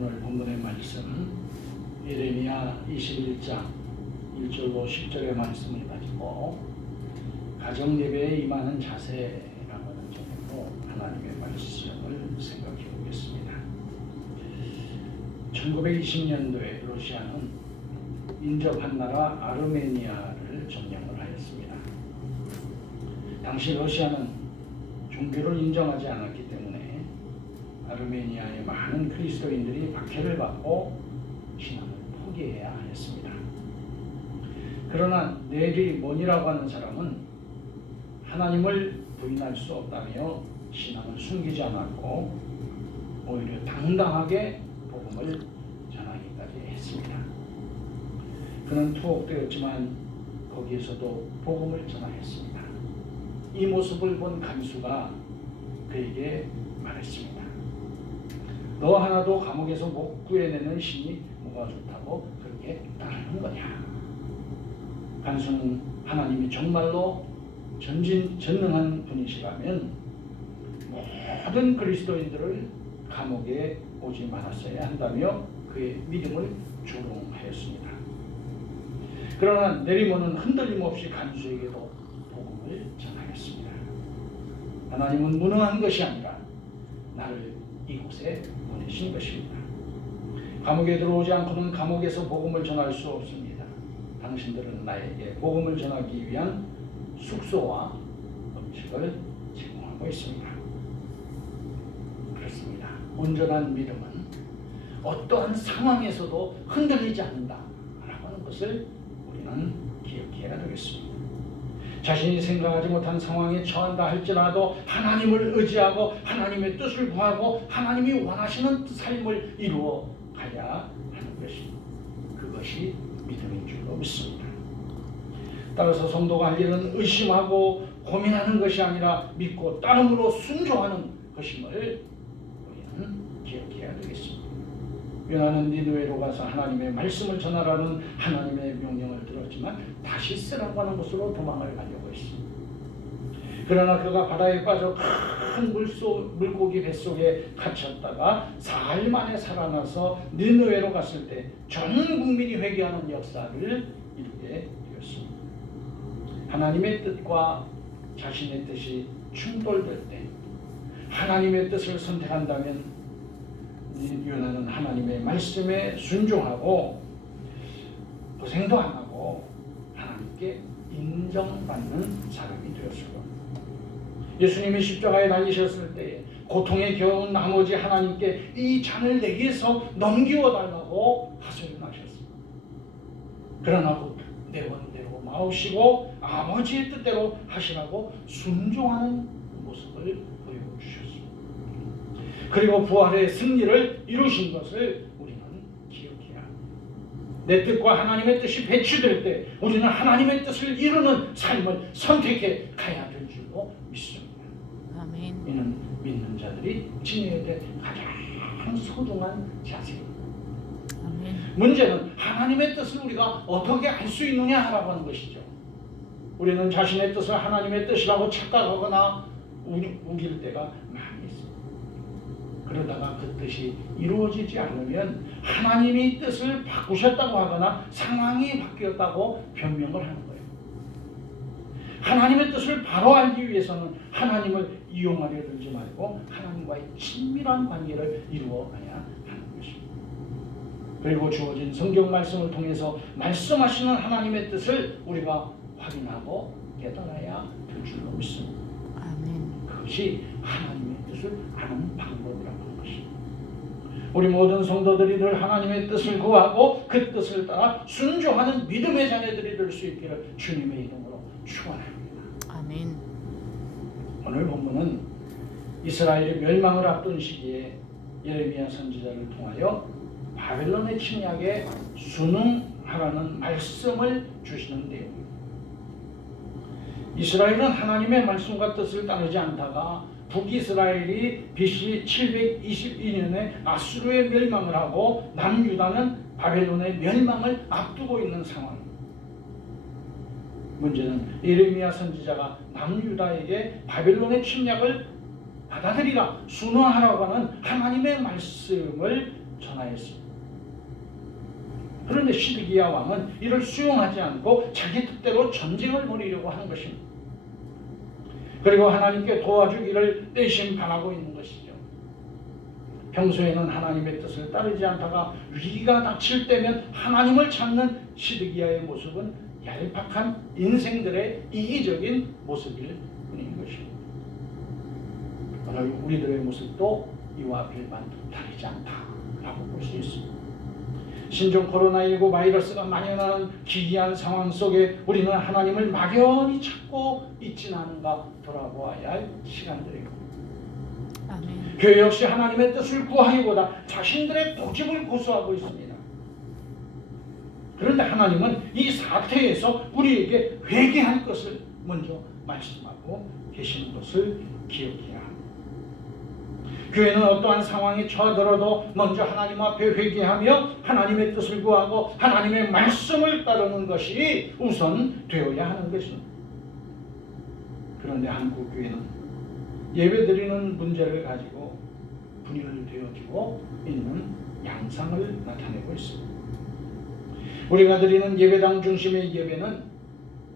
오늘 본문의 말씀 예레미야 21장 1절로 10절의 말씀을 가지고 가정예배에 임하는 자세라고 하는 제목으로 하나님의 말씀을 생각해 보겠습니다. 1920년도에 러시아는 인접한 나라 아르메니아를 점령을 하였습니다. 당시 러시아는 종교를 인정하지 않았기 때문에 아르메니아의 많은 그리스도인들이 박해를 받고 신앙을 포기해야 하였습니다. 그러나 네리 몬이라고 하는 사람은 하나님을 부인할 수 없다며 신앙을 숨기지 않았고 오히려 당당하게 복음을 전하기까지 했습니다. 그는 투옥되었지만 거기에서도 복음을 전하였습니다. 이 모습을 본 간수가 그에게 말했습니다. 너 하나도 감옥에서 못 구해내는 신이 뭐가 좋다고 그렇게 따르는 거냐. 간수는 하나님이 정말로 전능한 분이시라면 모든 그리스도인들을 감옥에 오지 말았어야 한다며 그의 믿음을 조롱하였습니다. 그러나 네리몬은 흔들림 없이 간수에게도 복음을 전하였습니다. 하나님은 무능한 것이 아니라 나를 이곳에 보내신 것입니다. 감옥에 들어오지 않고는 감옥에서 복음을 전할 수 없습니다. 당신들은 나에게 복음을 전하기 위한 숙소와 음식을 제공하고 있습니다. 그렇습니다. 온전한 믿음은 어떠한 상황에서도 흔들리지 않는다라고 하는 것을 우리는 기억해야 되겠습니다. 자신이 생각하지 못한 상황에 처한다 할지라도 하나님을 의지하고 하나님의 뜻을 구하고 하나님이 원하시는 삶을 이루어 가야 하는 것입니다. 그것이 믿음인 줄로 믿습니다. 따라서 성도가 할 일은 의심하고 고민하는 것이 아니라 믿고 따름으로 순종하는 것임을 우리는 기억해야 되겠습니다. 요나는 니느웨로 가서 하나님의 말씀을 전하라는 하나님의 명령을 들었지만 다시 쓰라고 하는 곳으로 도망을 가려고 했습니다. 그러나 그가 바다에 빠져 큰 물고기 뱃속에 갇혔다가 사흘 만에 살아나서 니느웨로 갔을 때 전 국민이 회개하는 역사를 이루게 되었습니다. 하나님의 뜻과 자신의 뜻이 충돌될 때 하나님의 뜻을 선택한다면 요나는 하나님의 말씀에 순종하고 고생도 안 하고 하나님께 인정받는 사람이 되었습니다. 예수님이 십자가에 달리셨을 때 고통에 겨운 나머지 하나님께 이 잔을 내게서 넘기워 달라고 하소연하셨습니다. 그러나 내 원대로 마옵시고 아버지의 뜻대로 하시라고 순종하는 모습을 보여주셨습니다. 그리고 부활의 승리를 이루신 것을 우리는 기억해야 합니다. 내 뜻과 하나님의 뜻이 배치될 때 우리는 하나님의 뜻을 이루는 삶을 선택해 가야 될 줄로 믿습니다. 아멘. 이는 믿는 자들이 지녀야 될 가장 소중한 자세입니다. 아멘. 문제는 하나님의 뜻을 우리가 어떻게 알 수 있느냐라고 하는 것이죠. 우리는 자신의 뜻을 하나님의 뜻이라고 착각하거나 우길 때가 많이 있습니다. 그러다가 그 뜻이 이루어지지 않으면 하나님이 뜻을 바꾸셨다고 하거나 상황이 바뀌었다고 변명을 하는 거예요. 하나님의 뜻을 바로 알기 위해서는 하나님을 이용하려 들지 말고 하나님과의 친밀한 관계를 이루어가야 하는 것입니다. 그리고 주어진 성경 말씀을 통해서 말씀하시는 하나님의 뜻을 우리가 확인하고 깨달아야 될 줄로 믿습니다. 아멘. 그것이 하나님의 뜻을 아는 방법이라고 하는 것입니다. 우리 모든 성도들이 늘 하나님의 뜻을 구하고 그 뜻을 따라 순종하는 믿음의 자녀들이 될 수 있기를 주님의 이름으로 축원합니다. 아멘. 오늘 본문은 이스라엘의 멸망을 앞둔 시기에 예레미야 선지자를 통하여 바벨론의 침략에 순응하라는 말씀을 주시는 내용입니다. 이스라엘은 하나님의 말씀과 뜻을 따르지 않다가 북이스라엘이 BC 722년에 아수르의 멸망을 하고 남유다는 바벨론의 멸망을 앞두고 있는 상황입니다. 문제는 예레미야 선지자가 남유다에게 바벨론의 침략을 받아들이라 순응하라고 하는 하나님의 말씀을 전하였습니다. 그런데 시드기야 왕은 이를 수용하지 않고 자기 뜻대로 전쟁을 벌이려고 하는 것입니다. 그리고 하나님께 도와주기를 내심 바라고 있는 것이죠. 평소에는 하나님의 뜻을 따르지 않다가 위기가 닥칠 때면 하나님을 찾는 시드기야의 모습은 얄팍한 인생들의 이기적인 모습일 뿐인 것입니다. 오늘 우리들의 모습도 이와 별반 다르지 않다라고 볼 수 있습니다. 신종 코로나19 바이러스가 만연하는 기이한 상황 속에 우리는 하나님을 막연히 찾고 있지는 않은가 돌아보아야 할 시간들이고, 아멘. 교회 역시 하나님의 뜻을 구하기보다 자신들의 고집을 고수하고 있습니다. 그런데 하나님은 이 사태에서 우리에게 회개할 것을 먼저 말씀하고 계시는 것을 기억해야 합니다. 교회는 어떠한 상황에 처하더라도 먼저 하나님 앞에 회개하며 하나님의 뜻을 구하고 하나님의 말씀을 따르는 것이 우선 되어야 하는 것입니다. 그런데 한국 교회는 예배드리는 문제를 가지고 분열되어지고 있는 양상을 나타내고 있습니다. 우리가 드리는 예배당 중심의 예배는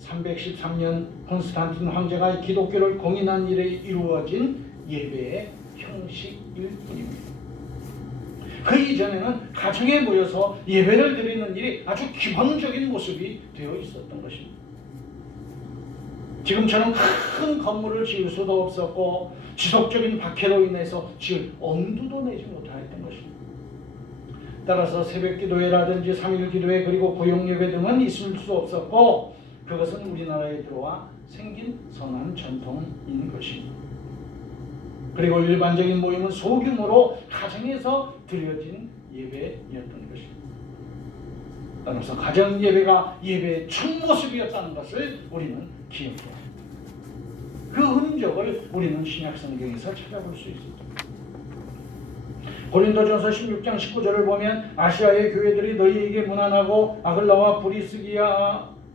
313년 콘스탄틴 황제가 기독교를 공인한 일에 이루어진 예배의 형식일 뿐입니다. 그 이전에는 가정에 모여서 예배를 드리는 일이 아주 기본적인 모습이 되어 있었던 것입니다. 지금처럼 큰 건물을 지을 수도 없었고 지속적인 박해로 인해서 지을 엄두도 내지 못하였던 것입니다. 따라서 새벽기도회라든지 3일 기도회 그리고 구역예배 등은 있을 수 없었고, 그것은 우리나라에 들어와 생긴 선한 전통인 것입니다. 그리고 일반적인 모임은 소규모로 가정에서 드려진 예배였던 것입니다. 따라서 가정 예배가 예배의 첫 모습이었다는 것을 우리는 기억해야 합니다. 그 흔적을 우리는 신약 성경에서 찾아볼 수 있습니다. 고린도전서 16장 19절을 보면 아시아의 교회들이 너희에게 무난하고 아글라와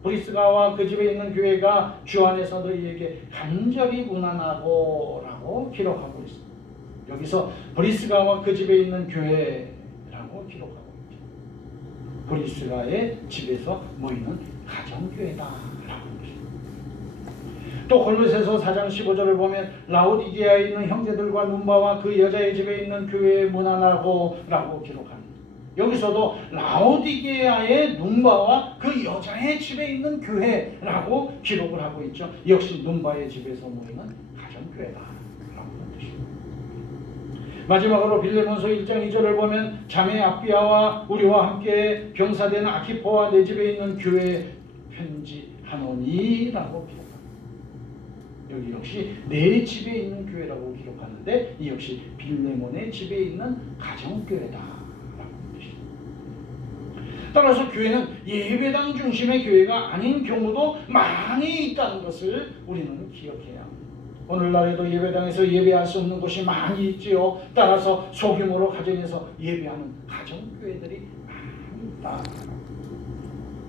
브리스가와 그 집에 있는 교회가 주 안에서 너희에게 간절히 무난하고 라고 기록하고 있습니다. 여기서 브리스가와 그 집에 있는 교회라고 기록하고 있죠. 브리스가의 집에서 모이는 가정교회다 라고 하는 것입니다. 또 골로새서 4장 15절을 보면 라오디게아에 있는 형제들과 눈바와 그 여자의 집에 있는 교회에 무난하고 라고 기록합니다. 여기서도 라오디게아의 눈바와 그 여자의 집에 있는 교회라고 기록을 하고 있죠. 역시 눈바의 집에서 모이는 가정교회다 라고 하는 뜻입니다. 마지막으로 빌레몬서 1장 2절을 보면 자매 아비아와 우리와 함께 병사된 아키포와 내 집에 있는 교회에 편지하노니라고 기록합니다. 여기 역시 내 집에 있는 교회라고 기록하는데 이 역시 빌레몬의 집에 있는 가정교회다. 따라서 교회는 예배당 중심의 교회가 아닌 경우도 많이 있다는 것을 우리는 기억해야 합니다. 오늘날에도 예배당에서 예배할 수 없는 곳이 많이 있지요. 따라서 소규모로 가정에서 예배하는 가정교회들이 많이 있다.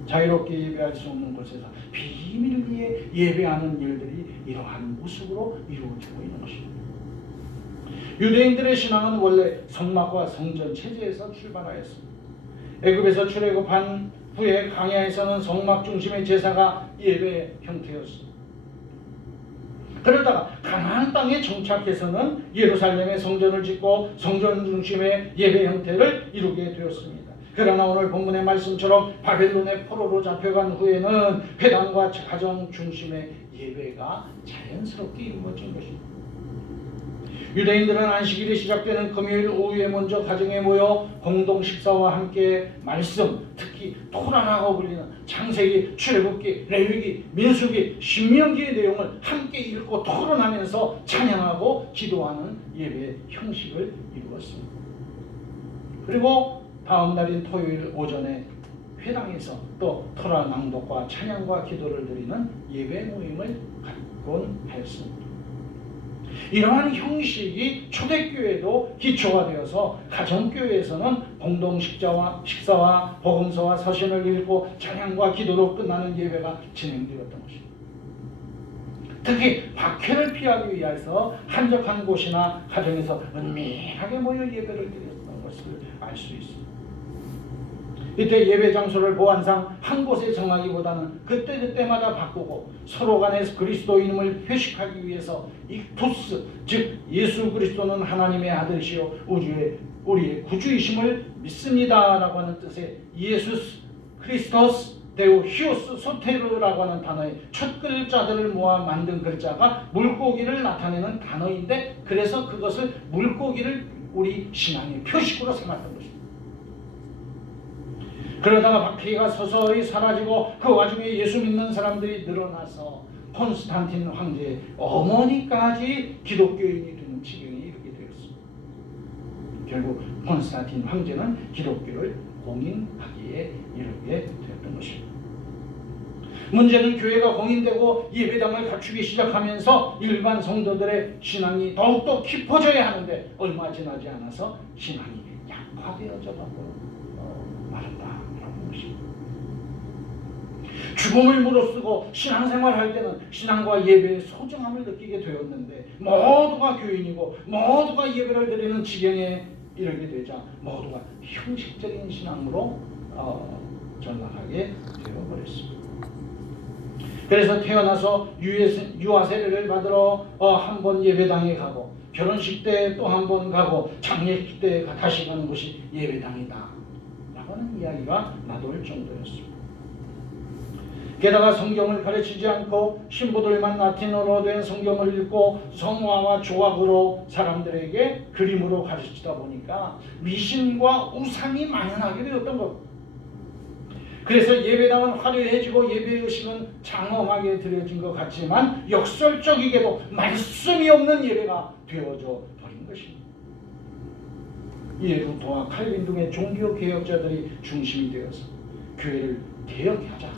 자유롭게 예배할 수 없는 곳에서 비밀리에 예배하는 일들이 이러한 모습으로 이루어지고 있는 것입니다. 유대인들의 신앙은 원래 성막과 성전 체제에서 출발하였습니다. 애굽에서 출애굽한 후에 광야에서는 성막 중심의 제사가 예배 형태였습니다. 그러다가 가나안 땅에 정착해서는 예루살렘에 성전을 짓고 성전 중심의 예배 형태를 이루게 되었습니다. 그러나 오늘 본문의 말씀처럼 바벨론의 포로로 잡혀간 후에는 회당과 가정 중심의 예배가 자연스럽게 이루어진 것입니다. 유대인들은 안식일이 시작되는 금요일 오후에 먼저 가정에 모여 공동 식사와 함께 말씀, 특히 토라라고 불리는 창세기, 출애굽기, 레위기, 민수기, 신명기의 내용을 함께 읽고 토론하면서 찬양하고 기도하는 예배 형식을 이루었습니다. 그리고 다음 날인 토요일 오전에 회당에서 또 토라 낭독과 찬양과 기도를 드리는 예배 모임을 갖곤 하였습니다. 이러한 형식이 초대교회도 기초가 되어서 가정교회에서는 공동식사와 복음서와 서신을 읽고 찬양과 기도로 끝나는 예배가 진행되었던 것입니다. 특히 박해를 피하기 위해서 한적한 곳이나 가정에서 은밀하게 모여 예배를 드렸던 것을 알 알 수 있습니다. 이때 예배 장소를 보안상 한 곳에 정하기보다는 그때그때마다 바꾸고 서로 간에 그리스도인임을 표식하기 위해서 익투스, 즉 예수 그리스도는 하나님의 아들이시요 우리의 구주이심을 믿습니다라고 하는 뜻의 예수스 크리스토스 데우 히오스 소테르라고 하는 단어의 첫 글자들을 모아 만든 글자가 물고기를 나타내는 단어인데, 그래서 그것을 물고기를 우리 신앙의 표식으로 삼았던 것입니다. 그러다가 박해가 서서히 사라지고 그 와중에 예수 믿는 사람들이 늘어나서 콘스탄틴 황제의 어머니까지 기독교인이 되는 지경에 이르게 되었습니다. 결국 콘스탄틴 황제는 기독교를 공인하기에 이르게 되었던 것입니다. 문제는 교회가 공인되고 예배당을 갖추기 시작하면서 일반 성도들의 신앙이 더욱더 깊어져야 하는데 얼마 지나지 않아서 신앙이 약화되어져 말한다라는 것입니다. 죽음을 무릅쓰고 신앙생활할 때는 신앙과 예배의 소중함을 느끼게 되었는데 모두가 교인이고 모두가 예배를 드리는 지경에 이르게 되자 모두가 형식적인 신앙으로 전락하게 되어버렸습니다. 그래서 태어나서 유아 세례를 받으러 한 번 예배당에 가고 결혼식 때 또 한 번 가고 장례식 때 다시 가는 곳이 예배당이다 라고 하는 이야기가 나돌 정도였습니다. 게다가 성경을 가르치지 않고 신부들만 라틴어로 된 성경을 읽고 성화와 조각으로 사람들에게 그림으로 가르치다 보니까 미신과 우상이 만연하게 되었던 것. 그래서 예배당은 화려해지고 예배의식은 장엄하게 드려진 것 같지만 역설적이게도 말씀이 없는 예배가 되어져 버린 것입니다. 이에 루터와 칼빈 등의 종교개혁자들이 중심이 되어서 교회를 개혁하자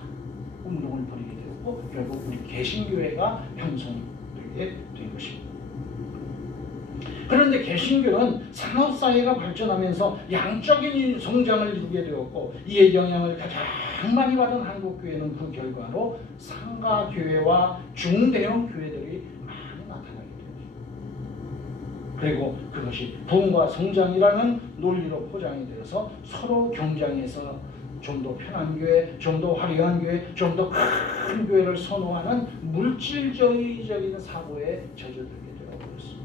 운동을 벌이게 되었고 결국 우리 개신교회가 형성되게 된 것입니다. 그런데 개신교는 산업사회가 발전하면서 양적인 성장을 이루게 되었고 이에 영향을 가장 많이 받은 한국교회는 그 결과로 상가교회와 중대형 교회들이 많이 나타나게 되었습니다. 그리고 그것이 부흥과 성장이라는 논리로 포장이 되어서 서로 경쟁해서 좀 더 편한 교회, 좀 더 화려한 교회, 좀 더 큰 교회를 선호하는 물질주의적인 사고에 젖어들게 되어버렸습니다.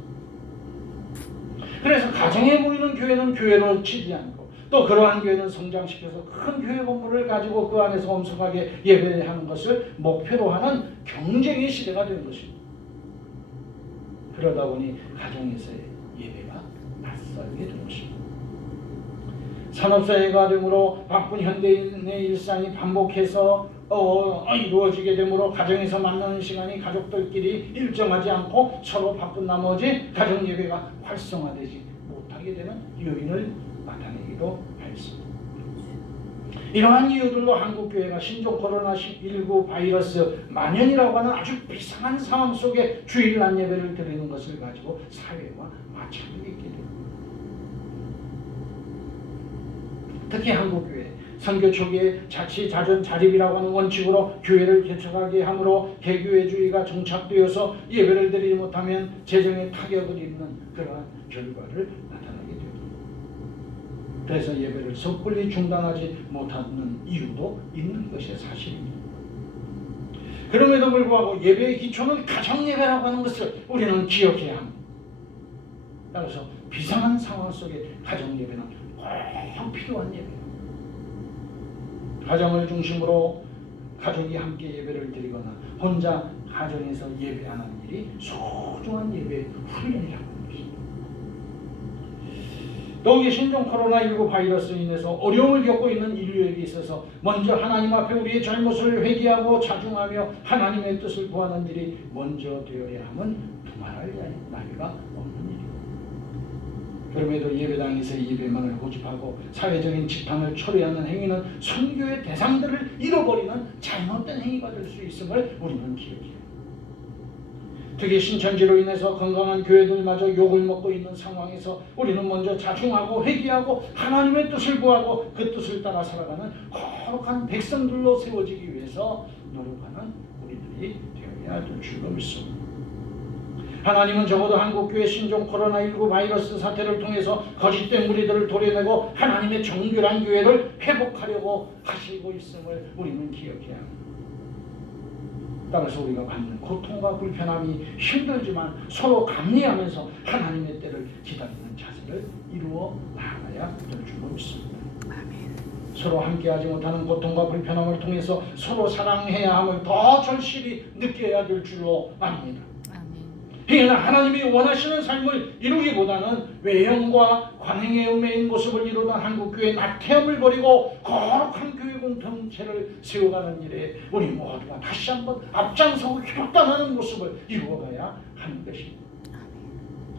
그래서 가정에 모이는 교회는 교회로 치지 않고 또 그러한 교회는 성장시켜서 큰 교회 건물을 가지고 그 안에서 엄숙하게 예배하는 것을 목표로 하는 경쟁의 시대가 된 것입니다. 그러다 보니 가정에서의 예배가 낯설게 된 것입니다. 산업사회가 되므로 바쁜 현대인의 일상이 반복해서 이루어지게 되므로 가정에서 만나는 시간이 가족들끼리 일정하지 않고 서로 바쁜 나머지 가정 예배가 활성화되지 못하게 되는 요인을 나타내기도 하였습니다. 이러한 이유들로 한국교회가 신종 코로나19 바이러스 만연이라고 하는 아주 비상한 상황 속에 주일날 예배를 드리는 것을 가지고 사회와 마찰이 있게 됩니다. 특히 한국교회 선교 초기에 자치 자존 자립이라고 하는 원칙으로 교회를 개척하게 함으로 개교회주의가 정착되어서 예배를 드리지 못하면 재정에 타격을 입는 그러한 결과를 나타나게 됩니다. 그래서 예배를 섣불리 중단하지 못하는 이유도 있는 것이 사실입니다. 그럼에도 불구하고 예배의 기초는 가정예배라고 하는 것을 우리는 기억해야 합니다. 따라서 비상한 상황 속에 가정예배는 꼭 필요한 예배예요. 가정을 중심으로 가족이 함께 예배를 드리거나 혼자 가정에서 예배하는 일이 소중한 예배 훈련이라고 하는 것입니다. 더욱이 신종 코로나19 바이러스로 인해서 어려움을 겪고 있는 인류에게 있어서 먼저 하나님 앞에 우리의 잘못을 회개하고 자중하며 하나님의 뜻을 구하는 일이 먼저 되어야 함은 두말할 나위가 없는 일입니다. 그럼에도 예배당에서 예배만을 고집하고 사회적인 집단을 초래하는 행위는 선교의 대상들을 잃어버리는 잘못된 행위가 될 수 있음을 우리는 기억해요. 특히 신천지로 인해서 건강한 교회들마저 욕을 먹고 있는 상황에서 우리는 먼저 자중하고 회개하고 하나님의 뜻을 구하고 그 뜻을 따라 살아가는 거룩한 백성들로 세워지기 위해서 노력하는 우리들이 되어야 될 줄로 믿습니다. 하나님은 적어도 한국교회 신종 코로나19 바이러스 사태를 통해서 거짓된 무리들을 도려내고 하나님의 정결한 교회를 회복하려고 하시고 있음을 우리는 기억해야 합니다. 따라서 우리가 받는 고통과 불편함이 힘들지만 서로 감리하면서 하나님의 때를 기다리는 자세를 이루어 나가야 될 줄로 믿습니다. 서로 함께하지 못하는 고통과 불편함을 통해서 서로 사랑해야 함을 더 절실히 느껴야 될 줄로 압니다. 그러나 하나님이 원하시는 삶을 이루기보다는 외형과 관행의 음해인 모습을 이루던 한국교회의 나태함을 버리고 거룩한 교회 공동체를 세워가는 일에 우리 모두가 다시 한번 앞장서고 결단하는 모습을 이루어가야 하는 것입니다.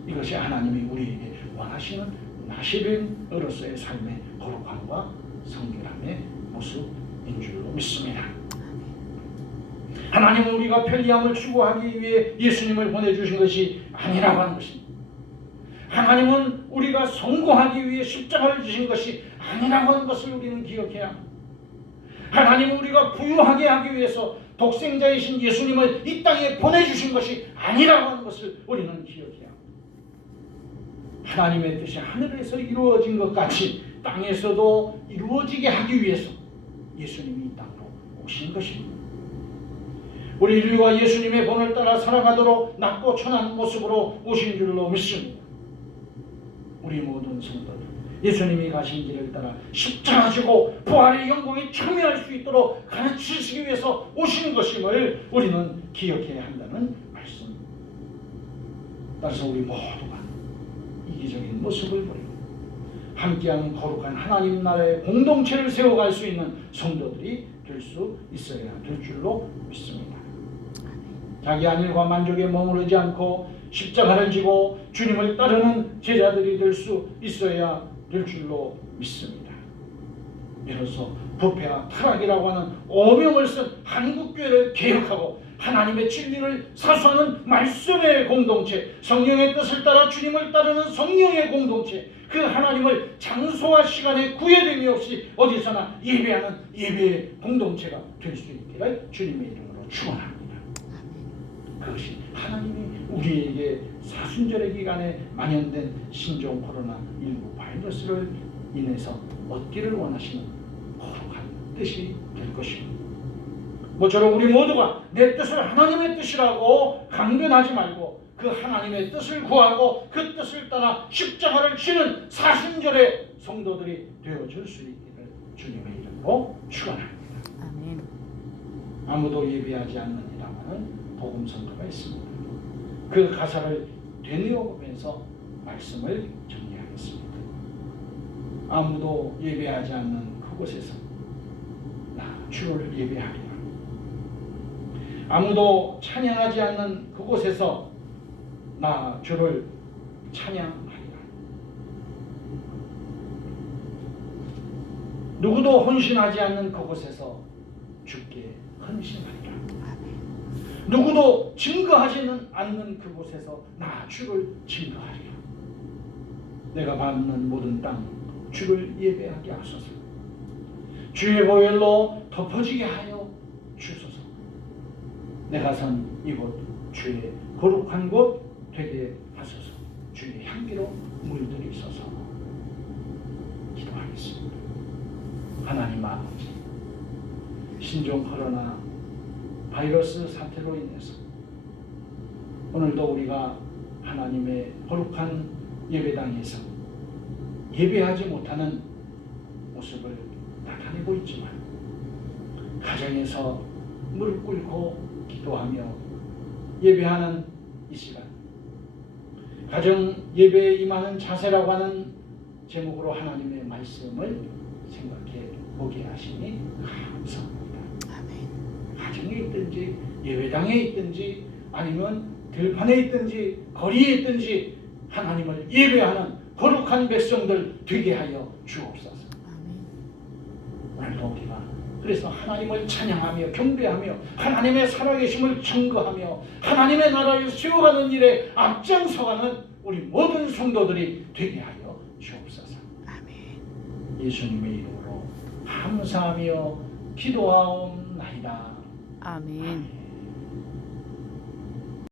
이것이 하나님이 우리에게 원하시는 나시린으로서의 삶의 거룩함과 성결함의 모습인 줄로 믿습니다. 하나님은 우리가 편리함을 추구하기 위해 예수님을 보내주신 것이 아니라고 하는 것입니다. 하나님은 우리가 성공하기 위해 십자가를 주신 것이 아니라고 하는 것을 우리는 기억해야 합니다. 하나님은 우리가 부유하게 하기 위해서 독생자이신 예수님을 이 땅에 보내주신 것이 아니라고 하는 것을 우리는 기억해야 합니다. 하나님의 뜻이 하늘에서 이루어진 것 같이 땅에서도 이루어지게 하기 위해서 예수님이 이 땅으로 오신 것입니다. 우리 인류가 예수님의 본을 따라 살아가도록 낮고 천한 모습으로 오신 줄로 믿습니다. 우리 모든 성도들 예수님이 가신 길을 따라 십자가 지고 부활의 영광에 참여할 수 있도록 가르치시기 위해서 오신 것임을 우리는 기억해야 한다는 말씀입니다. 따라서 우리 모두가 이기적인 모습을 버리고 함께하는 거룩한 하나님 나라의 공동체를 세워갈 수 있는 성도들이 될 수 있어야 될 줄로 믿습니다. 자기 안일과 만족에 머무르지 않고 십자가를 지고 주님을 따르는 제자들이 될 수 있어야 될 줄로 믿습니다. 이로써 부패와 타락이라고 하는 오명을 쓴 한국교회를 개혁하고 하나님의 진리를 사수하는 말씀의 공동체, 성령의 뜻을 따라 주님을 따르는 성령의 공동체, 그 하나님을 장소와 시간에 구애됨이 없이 어디서나 예배하는 예배의 공동체가 될 수 있기를 주님의 이름으로 축원합니다. 그것이 하나님이 우리에게 사순절의 기간에 만연된 신종 코로나19 바이러스를 인해서 얻기를 원하시는 거룩한 뜻이 될 것입니다. 모처럼 우리 모두가 내 뜻을 하나님의 뜻이라고 강변하지 말고 그 하나님의 뜻을 구하고 그 뜻을 따라 십자가를 지는 사순절의 성도들이 되어줄 수 있기를 주님의 이름으로 축원합니다. 아멘. 아무도 예배하지 않느니라는 복음 선포가 있습니다. 그 가사를 되뇌어 보면서 말씀을 정리하겠습니다. 아무도 예배하지 않는 그곳에서 나 주를 예배하리라. 아무도 찬양하지 않는 그곳에서 나 주를 찬양하리라. 누구도 헌신하지 않는 그곳에서 주께 헌신하리라. 누구도 증거하지는 않는 그곳에서 나 주를 증거하리라. 내가 받는 모든 땅 주를 예배하게 하소서. 주의 보혈로 덮어지게 하여 주소서. 내가 선 이곳 주의 거룩한 곳 되게 하소서. 주의 향기로 물들이소서. 기도하겠습니다. 하나님 아버지, 신종 코로나 바이러스 사태로 인해서 오늘도 우리가 하나님의 거룩한 예배당에서 예배하지 못하는 모습을 나타내고 있지만 가정에서 무릎 꿇고 기도하며 예배하는 이 시간, 가정 예배에 임하는 자세라고 하는 제목으로 하나님의 말씀을 생각해 보게 하시니 감사합니다. 가정에 있든지 예배당에 있든지 아니면 들판에 있든지 거리에 있든지 하나님을 예배하는 거룩한 백성들 되게 하여 주옵소서. 오늘도 우리가 그래서 하나님을 찬양하며 경배하며 하나님의 살아계심을 증거하며 하나님의 나라를 세워가는 일에 앞장서가는 우리 모든 성도들이 되게 하여 주옵소서. 예수님의 이름으로 감사하며 기도하옵나이다. 아멘.